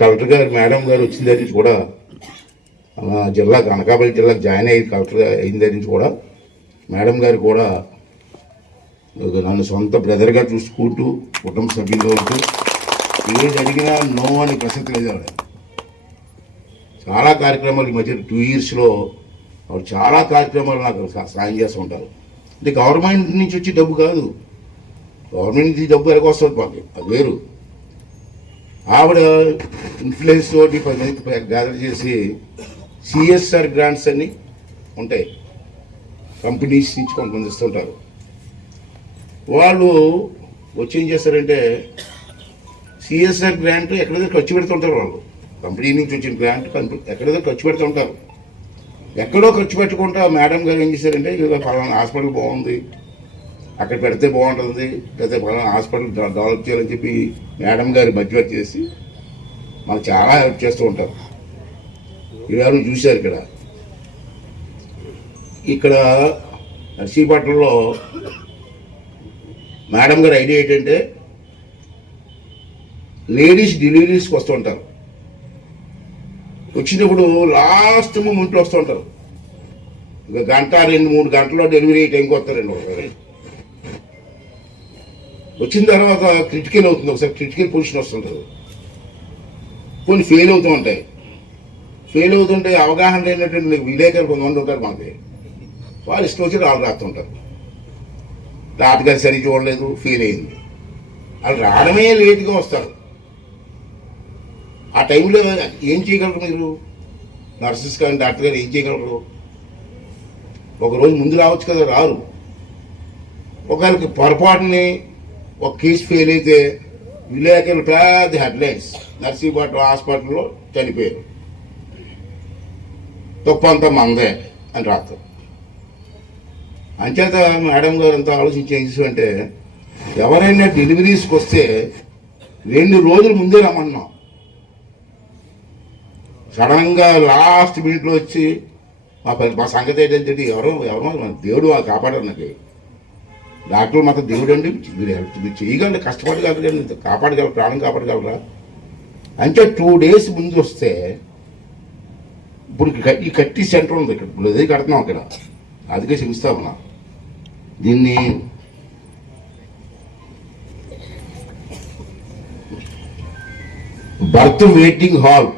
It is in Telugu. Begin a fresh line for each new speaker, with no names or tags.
కలెక్టర్ గారు మేడం గారు వచ్చిన దగ్గర నుంచి కూడా జిల్లాకు అనకాపల్లి జిల్లాకు జాయిన్ అయ్యి కలెక్టర్ అయిన దగ్గర నుంచి కూడా మేడం గారు కూడా నన్ను సొంత బ్రదర్గా చూసుకుంటూ కుటుంబ సభ్యులు ఉంటూ ఏది అడిగినా నో అని ప్రసక్తి లేదు ఆవిడ. చాలా కార్యక్రమాలు ఈ మధ్య టూ ఇయర్స్లో ఆవిడ చాలా కార్యక్రమాలు నాకు సాయం చేస్తూ ఉంటారు. అంటే గవర్నమెంట్ నుంచి వచ్చి డబ్బు కాదు. గవర్నమెంట్ నుంచి డబ్బు ఎలాగొస్తుంది మాకు? అది వేరు. ఆవిడ ఇన్ఫ్లుయెన్స్ తోటి పది మంది గ్యాదర్ చేసి సిఎస్ఆర్ గ్రాంట్స్ అన్ని ఉంటాయి. కంపెనీస్ నుంచి కొంతమంది ఇస్తుంటారు వాళ్ళు వచ్చి ఏం చేస్తారంటే సిఎస్ఆర్ గ్రాంట్ ఎక్కడైతే ఖర్చు పెడుతుంటారు వాళ్ళు. కంపెనీ నుంచి వచ్చిన గ్రాంట్ ఎక్కడైతే ఖర్చు పెడుతుంటారు. ఎక్కడో ఖర్చు పెట్టకుండా మేడం గారు ఏం చేశారంటే ఇక హాస్పిటల్ బాగుంది. అక్కడ పెడితే బాగుంటుంది లేకపోతే ఫలానా హాస్పిటల్ డెవలప్ చేయాలని చెప్పి మేడం గారి మధ్యవర్తి చేసి మాకు చాలా హెల్ప్ చేస్తూ ఉంటారు. ఇవాళ చూశారు ఇక్కడ. ఇక్కడ నర్సీపట్నంలో మేడం గారి ఐడియా ఏంటంటే లేడీస్ డెలివరీస్కి వస్తూ ఉంటారు. వచ్చినప్పుడు లాస్ట్ మూమెంట్లో వస్తూ ఉంటారు. ఒక గంట రెండు మూడు గంటల్లో డెలివరీ టైంకి వస్తారండి ఒకసారి. వచ్చిన తర్వాత క్రిటికల్ అవుతుంది. ఒకసారి క్రిటికల్ పొజిషన్ వస్తుంటుంది కొన్ని ఫెయిల్ అవుతూ ఉంటాయి. ఫెయిల్ అవుతుంటే అవగాహన లేనటువంటి విలేకరులు కొంతమంది ఉంటారు మనకి. వాళ్ళు ఇష్టం వచ్చి వాళ్ళు రాస్తుంటారు రాతగారు సరి చూడలేదు ఫెయిల్ అయింది. వాళ్ళు రావడమే లేట్గా వస్తారు. ఆ టైంలో ఏం చేయగలరు మీరు? నర్సెస్ కానీ డాక్టర్ గారు ఏం చేయగలరు? ఒకరోజు ముందు రావచ్చు కదా రారు. ఒకరికి పొరపాటుని ఒక కేసు ఫెయిల్ అయితే విలేకరులు పెద్ద హెడ్లైన్స్ నర్సీపట్నం హాస్పిటల్లో చనిపోయారు. తప్పంతా మందే అని రాస్తారు అంచేత మేడం గారు అంతా ఆలోచించి ఏం ఎవరైనా డెలివరీస్కి వస్తే రెండు రోజులు ముందే రమ్మన్నాం. సడన్గా లాస్ట్ మినిట్లో వచ్చి మా మా సంగతి ఏంటంటే ఎవరో ఎవరో దేవుడు కాపాడారు నాకు. డాక్టర్లు మాత్రం దేవుడు అండి మీరు హెల్ప్ మీరు చేయగలరు కష్టపడగలరు కానీ కాపాడగలరు ప్రాణం కాపాడగలరా? అంటే టూ డేస్ ముందు వస్తే ఇప్పుడు ఈ కట్టి- సెంటర్ ఉంది ఇక్కడ. ఇప్పుడు అదే కడుతున్నాం అక్కడ? అందుకే శంకుస్థాపన దీన్ని బర్త్ వెయిటింగ్ హాల్.